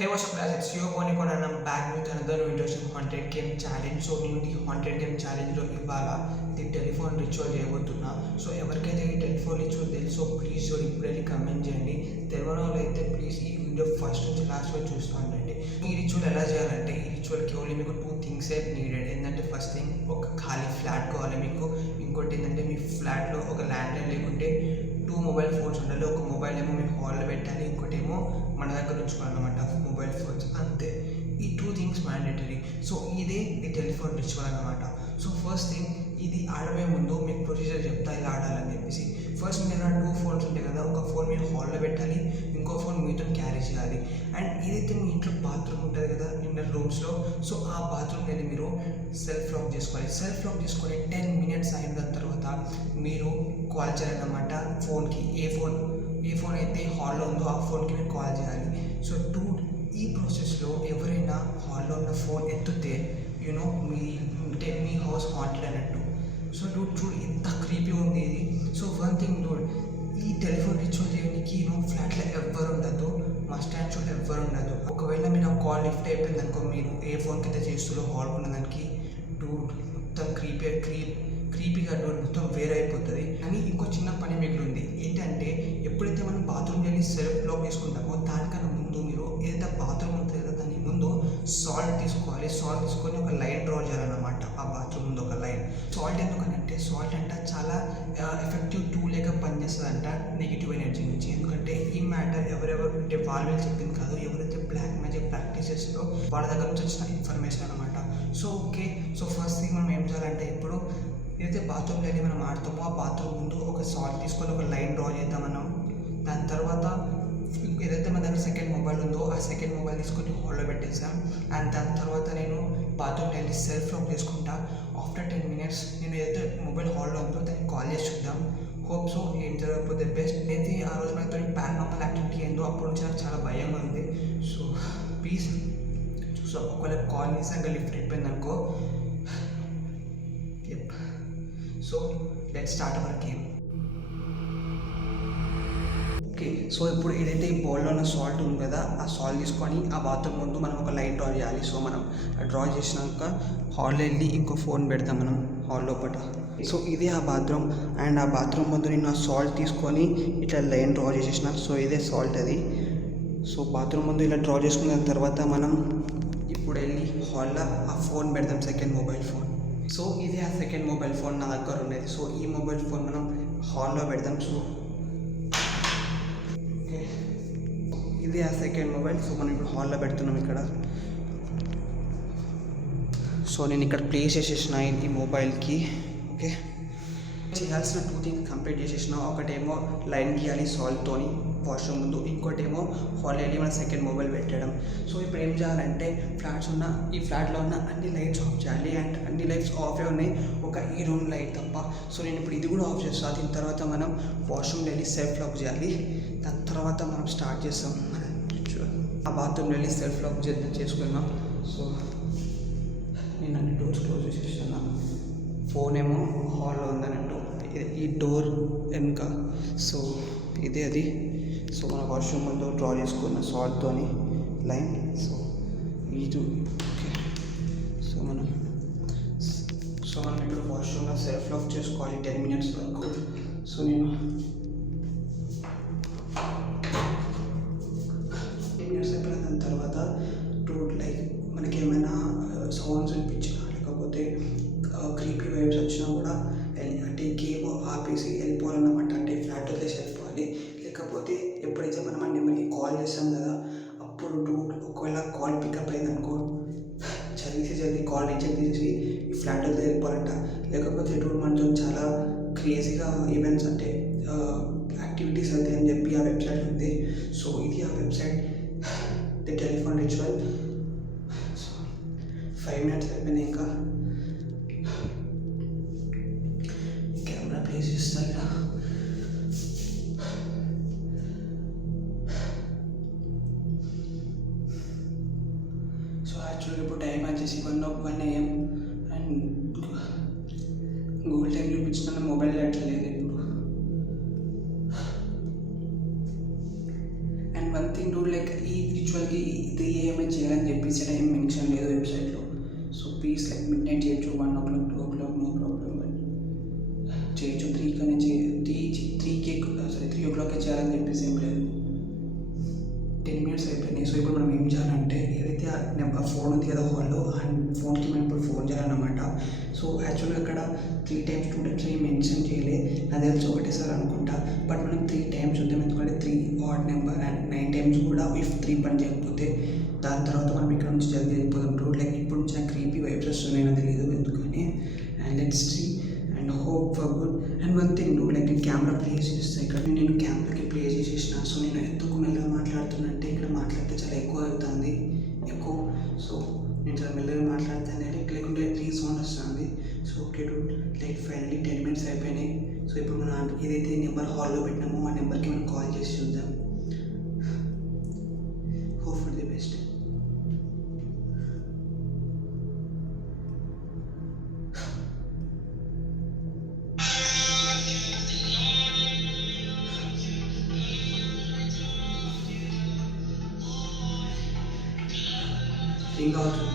Hey, what's up guys, it's your Pony and I'm back with another interesting haunted game challenge. So నేను ఈ haunted game challenge లో ఇవాళ the telephone ritual చేయబోతున్నా. So ఎవరికైతే ఈ telephone ritual తెలుసో please ఇప్పుడైతే comment చేయండి. తెలియని వాళ్ళు అయితే ప్లీజ్ ఈ వీడియో ఫస్ట్ నుంచి లాస్ట్ వరకు చూస్తానండి. ఈ రిచువల్ ఎలా చేయాలంటే ఈ రిచువల్కి ఓన్లీ మీకు 2 థింగ్స్ నీడెడ్. ఏంటంటే ఫస్ట్ థింగ్ ఒక ఖాళీ ఫ్లాట్ కావాలి మీకు. ఇంకోటి ఏంటంటే మీ ఫ్లాట్లో ఒక ల్యాండ్ లైన్ లేకుంటే 2 మొబైల్ ఫోన్స్ ఉండాలి. ఒక మొబైల్ ఏమో మీ హాల్లో పెట్టాలి, ఇంకోటి ఏమో మన దగ్గర ఉంచుకోవాలన్నమాట మొబైల్ ఫోన్స్. అంతే, ఈ 2 థింగ్స్ మ్యాండేటరీ. సో ఇదే ది టెలిఫోన్ రిచువల్ అన్నమాట. సో ఫస్ట్ థింగ్, ఇది ఆడమే ముందు మీకు ప్రొసీజర్ చెప్తా ఇలా ఆడాలని చెప్పేసి. ఫస్ట్ మీరు 2 ఫోన్స్ ఉంటాయి కదా, ఒక ఫోన్ మీరు హాల్లో పెట్టాలి, ఇంకో ఫోన్ మీతో క్యారీ చేయాలి. అండ్ ఏదైతే మీ ఇంట్లో బాత్రూమ్ ఉంటుంది కదా ఇన్నర్ రూమ్స్లో, సో ఆ బాత్రూమ్ వెళ్ళి మీరు సెల్ఫ్ లాక్ చేసుకోవాలి. సెల్ఫ్ లాక్ చేసుకొని 10 మినిట్స్ అయిన తర్వాత మీరు కాల్ చేయాలన్నమాట ఫోన్కి. ఏ ఫోన్ అయితే హాల్లో ఉందో ఆ ఫోన్కి మీరు కాల్ చేయాలి. సో ఈ ప్రాసెస్లో ఎవరైనా హాల్లో ఉన్న ఫోన్ ఎత్తితే యూనో మీ హౌస్ హాంటెడ్ అన్నట్టు. సో చూడు ఎంత క్రీపీ ఉంది ఇది. సో వన్ థింగ్ ఈ టెలిఫోన్ రిచువల్ చేయడానికి ఫ్లాట్లో ఎవ్వరు ఉండదు, మస్ట్ అండ్ షుడ్ ఎవ్వరు ఉండదు. ఒకవేళ మీరు ఆ కాల్ లిఫ్ట్ అయిపోయింది అనుకో, మీరు ఏ ఫోన్కి అయితే చేస్తులో హాల్ ఉన్నదానికి మొత్తం క్రీపీగా మొత్తం వేరే అయిపోతుంది. కానీ ఇంకో చిన్న పని మిగిలింది ఏంటంటే, ఎప్పుడైతే మనం బాత్రూమ్ వెళ్ళి సెల్ఫ్ లాక్ చేసుకుంటామో దానికన్నా ముందు మీరు ఏదైతే బాత్రూమ్ ఉంటుంది కదా దాని ముందు సాల్ట్ తీసుకోవాలి. సాల్ట్ తీసుకొని ఒక లైన్ డ్రా చేయాలన్నమాట. ఆ బాత్రూమ్ ముందు ఒక లైన్. సాల్ట్ ఎందుకనంటే సాల్ట్ అంటే చాలా ఎఫెక్టివ్ టూల్గా పనిచేస్తుందంట నెగిటివ్ ఎనర్జీ నుంచి. ఎందుకంటే ఈ మ్యాటర్ ఎవరెవరు అంటే వాళ్ళు చెప్పింది కాదు, ఎవరైతే బ్లాక్ మ్యాజిక్ ప్రాక్టీస్ చేస్తారో వాళ్ళ దగ్గర నుంచి వచ్చిన ఇన్ఫర్మేషన్ అనమాట. So okay, so first thing మనం ఏం చేయాలంటే, ఇప్పుడు ఏదైతే బాత్రూమ్లో వెళ్ళి మనం ఆడతామో ఆ బాత్రూమ్ ముందు ఒక సాల్ట్ తీసుకొని ఒక లైన్ డ్రా చేద్దాం మనం. దాని తర్వాత ఏదైతే మన దగ్గర సెకండ్ మొబైల్ ఉందో ఆ సెకండ్ మొబైల్ తీసుకొని హాల్లో పెట్టేసాం. అండ్ దాని తర్వాత నేను బాత్రూమ్లో వెళ్ళి సెల్ఫ్ లాక్ చేసుకుంటా. ఆఫ్టర్ 10 మినిట్స్ నేను ఏదైతే మొబైల్ హాల్లో ఉందో దాన్ని కాల్ చేసి చూద్దాం. హోప్ సో ఏం జరగకపోతే బెస్ట్. అయితే ఆ రోజు మనతో పారానార్మల్ యాక్టివిటీ ఏందో అప్పటి నుంచి నాకు చాలా భయంగా ఉంది. సో ప్లీజ్ సో ఒకవేళ కాల్ నిజంగా లిఫ్ట్ అయిపోయింది అనుకో. So let's start our game. Okay, so ఇప్పుడు ఏదైతే ఈ బౌల్లో ఉన్న సాల్ట్ ఉంది కదా, ఆ సాల్ట్ తీసుకొని ఆ బాత్రూమ్ ముందు మనం ఒక లైన్ డ్రా చేయాలి. సో మనం డ్రా చేసినాక హాల్లో వెళ్ళి ఇంకో ఫోన్ పెడతాం మనం హాల్ లోపల. సో ఇదే ఆ బాత్రూమ్. అండ్ ఆ బాత్రూమ్ ముందు నేను ఆ సాల్ట్ తీసుకొని ఇట్లా లైన్ డ్రా చేసేసిన. సో ఇదే సాల్ట్ అది. సో బాత్రూమ్ ముందు ఇలా డ్రా చేసుకున్న తర్వాత మనం ఇప్పుడు వెళ్ళి హాల్లో ఆ ఫోన్ పెడతాం, సెకండ్ మొబైల్ ఫోన్. సో ఇది ఆ సెకండ్ మొబైల్ ఫోన్ నా దగ్గర ఉండేది. సో ఈ మొబైల్ ఫోన్ మనం హాల్లో పెడదాం. సో ఇది ఆ సెకండ్ మొబైల్. సో మనం ఇప్పుడు హాల్లో పెడుతున్నాం ఇక్కడ. సో నేను ఇక్కడ ప్లేస్ చేసేసిన ఈ మొబైల్కి. ఓకే, చేయాల్సిన 2 థింగ్స్ కంప్లీట్ చేసేసిన. ఒకటేమో లైన్ గీయాలి సాల్ట్తోని వాష్రూమ్ ముందు, ఇంకోటేమో హాల్లో వెళ్ళి మన సెకండ్ మొబైల్ పెట్టడం. సో ఇప్పుడు ఏం చేయాలంటే ఈ ఫ్లాట్లో ఉన్న అన్ని లైట్స్ ఆఫ్ చేయాలి. అండ్ అన్ని లైట్స్ ఆఫే ఉన్నాయి, ఒక ఈ రూమ్ లైట్ తప్ప. సో నేను ఇప్పుడు ఇది కూడా ఆఫ్ చేస్తాను. దీని తర్వాత మనం వాష్రూమ్లో వెళ్ళి సెల్ఫ్ లాక్ చేయాలి. దాని తర్వాత మనం స్టార్ట్ చేస్తాం. ఆ బాత్రూమ్లో వెళ్ళి సెల్ఫ్ లాక్ చేసుకున్నాం. సో నేను అన్ని డోర్స్ క్లోజ్ చేసేస్తున్నాను. ఫోన్ ఏమో హాల్లో ఉందన్నట్టు, ఈ డోర్ వెనుక. సో ఇదే అది. సో మన వాష్రూమ్ ముందు డ్రా చేసుకున్న సాల్ట్తోని లైన్. సో ఇది ఓకే. సో మనం ఇప్పుడు వాష్రూమ్లో సెల్ఫ్ లాక్ చేసుకోవాలి 10 మినిట్స్ వరకు. సో నేను 10 మినిట్స్ అయిపోయిన దాని తర్వాత లైక్ మనకి ఏమైనా సౌండ్స్ వినిపించినా లేకపోతే క్రీపీ వైబ్స్ వచ్చినా కూడా అంటే గేమ్ ఆపేసి వెళ్ళిపోవాలన్నమాట. అంటే ఫ్లాట్ వదిలేసి వెళ్ళిపోవాలి. లేకపోతే ఎప్పుడైతే మనం మనకి కాల్ చేస్తాం కదా, అప్పుడు ఒకవేళ కాల్ పికప్ అయిందనుకో జల్దీ కాల్ రిజెక్ట్ చేసి ఈ ఫ్లాట్ వదిలే వెళ్ళిపోవాలంట. లేకపోతే మనతో చాలా క్రేజీగా ఈవెంట్స్ అంటే యాక్టివిటీస్ అవుతాయి అని చెప్పి ఆ వెబ్సైట్ ఉంది. సో ఇది ఆ website, the telephone ritual. So 5 minutes అయిపోయినాయి. ఇంకా కెమెరా ప్లేస్ చేస్తా ఇలా. సో యాక్చువల్గా ఇప్పుడు టైం వచ్చేసి 1 AM. అండ్ గూగుల్ టైం చూపించిన మొబైల్ అట్లా లేదు ఇప్పుడు. అండ్ వన్ థింగ్ లైక్ ఈ రిచువల్కి 3 ఏఎంఏ చేయాలని చెప్పేసి ఏం మెన్షన్ లేదు వెబ్సైట్లో. So please like mid night చేయొచ్చు, 1 o'clock 2 o'clock no problem, but చేయొచ్చు. 3 కానీ 3 o'clock చేయాలని చెప్పేసి ఏం లేదు. 10 minutes అయిపోయినాయి. సో ఇప్పుడు మనం ఏం చేయాలంటే ఏదైతే ఆ ఫోన్ ఉంది కదా హాల్లో, ఆ ఫోన్కి మనం ఇప్పుడు ఫోన్ చేయాలన్నమాట. సో యాక్చువల్గా అక్కడ 3 times 2 times ఏం మెన్షన్ చేయలే, నాకు తెలిసి ఒకటేసారి అనుకుంటా. బట్ మనం 3 times చూద్దాం, ఎందుకంటే 3 odd నెంబర్ అండ్ 9 times కూడా ఇఫ్ 3 పని చేయకపోతే దాని తర్వాత మనం ఇక్కడ నుంచి జల్దీ వెళ్ళిపోదాం. రూట్ లైక్ ఇప్పుడు నుంచి నాకు క్రీపీ వైబ్స్ వస్తున్నాయి, నాకు తెలియదు ఎందుకని. And let's see and hope for good. And one thing do, like నేను కెమెరా ప్లే చేస్తాను ఇక్కడ, నేను కెమెరాకి ప్లే చేసేసిన. సో నేను ఎందుకు మెల్లగా మాట్లాడుతున్నంటే ఇక్కడ మాట్లాడితే చాలా ఎక్కువ అవుతుంది, ఎక్కువ. సో నేను చాలా మెల్లగా మాట్లాడుతాను, లేకుంటే సౌండ్ వస్తుంది. So okay do, like finally 10 minutes అయిపోయినాయి. సో ఇప్పుడు మనం ఏదైతే నెంబర్ హాల్లో పెట్టినామో ఆ నెంబర్కి మనం కాల్ చేసి చూద్దాం. Hope for the best. Ring అవుతుంది.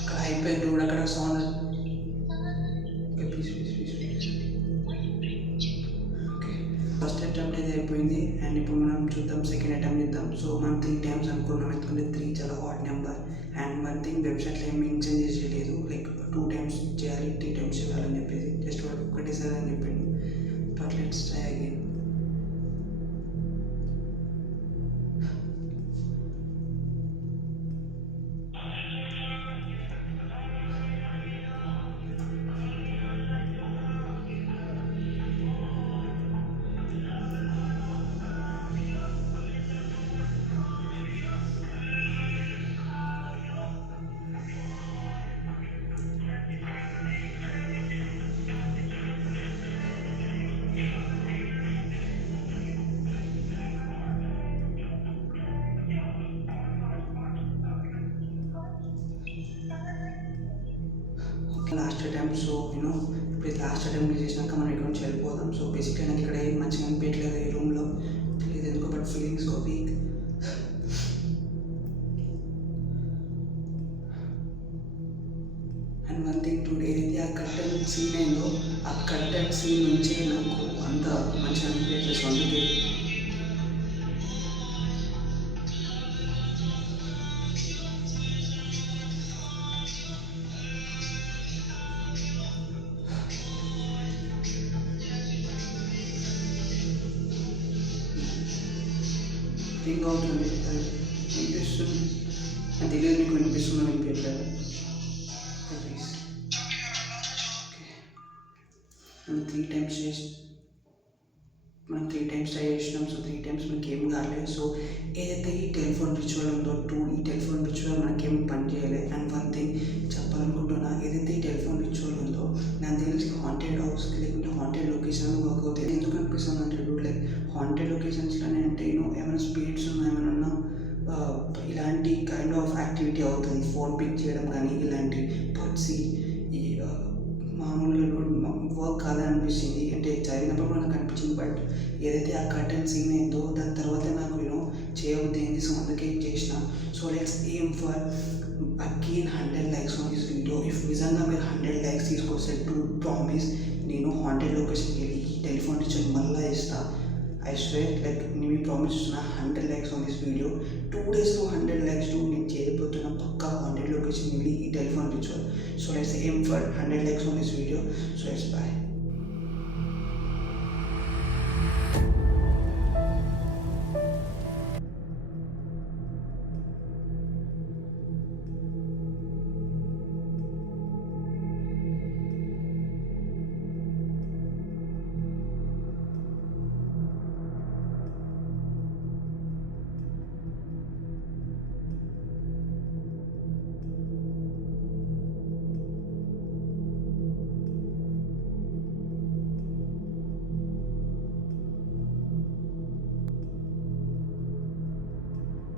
అక్కడ అయిపోయింది కూడా, అక్కడ sound. Please please please please. Okay, first attempt అయితే అయిపోయింది. అండ్ ఇప్పుడు మనం చూద్దాం సెకండ్ అటెంప్ట్ చేద్దాం. సో మనం 3 times అనుకున్నాం, ఎందుకంటే 3 చాలా odd number. And one thing వెబ్సైట్లో ఏం మెన్షన్ చేసేయలేదు, లైక్ 2 times చేయాలి 3 times చేయాలని చెప్పేసి, జస్ట్ ఒకటేసారి అని చెప్పిండు. But let's try again. Last attempt. So you know ఇప్పుడు లాస్ట్ అటెంప్ట్ చేసినాక మనం ఇక్కడ నుంచి వెళ్ళిపోదాం. సో బేసిక్గా నాకు ఇక్కడ ఏం మంచిగా అనిపించలేదు ఈ రూమ్లో, తెలియదు ఎందుకో, but feelings go week. And one thing to, ఏదైతే ఆ కర్టెన్ సీన్ అయిందో ఆ కర్టెన్ సీన్ నుంచే నాకు అంత మంచిగా అనిపించలేదు. సో అందుకే రింగ్ అవుతుంది, వినిపిస్తుంది. నాకు తెలియదు మీకు వినిపిస్తుందో వినిపించలేదు. ప్లీజ్ ఓకే, మనం 3 times ట్రై చేసినాం. సో 3 times మనకి ఏం కాలేదు. సో ఏదైతే ఈ టెలిఫోన్ రిచువల్ ఉందో ఈ టెలిఫోన్ రిచువల్ మనకేం పని చేయలేదు. అండ్ వన్ థింగ్ చెప్పాలనుకుంటున్నా, ఏదైతే ఈ టెలిఫోన్ రిచువల్ ఉందో నాకు తెలిసి హాంటెడ్ హౌస్కి లేకుంటే హాంటెడ్ లొకేషన్ వర్క్ అవుతుంది. ఎందుకు అనిపిస్తుంది అంటే లైక్ హాంటెడ్ లొకేషన్స్లోనే అంటే ఏమైనా స్పీడ్స్ ఉన్నా ఏమైనా ఇలాంటి కైండ్ ఆఫ్ యాక్టివిటీ అవుతుంది, ఫోన్ పిక్ చేయడం కానీ ఇలాంటి. బట్ సి ఈ మామూలుగా వర్క్ కాదని అనిపించింది, అంటే చదివినప్పుడు మనకు అనిపించింది. బట్ ఏదైతే ఆ కర్టెన్ సీన్ అయిందో దాని తర్వాత నాకు చేయబుద్ధి అయింది. సో అందుకే చేసిన. So let's aim for again 100 likes on this video. If నిజంగా మీరు 100 likes తీసుకొస్తే టు ప్రామిస్ నేను హాంటెడ్ లొకేషన్కి వెళ్ళి ఈ టెలిఫోన్ రిచువల్ మళ్ళీ ఇస్తా. ఐ స్వేర్, లైక్ నేను ప్రామిస్ ఇస్తున్నా 100 likes on this video. 2 daysలో 100 likes నేను చేయబోతున్నా పక్కా హాంటెడ్ లొకేషన్ వెళ్ళి ఈ telephone ritual. So let's aim for 100 likes on this video. So let's by.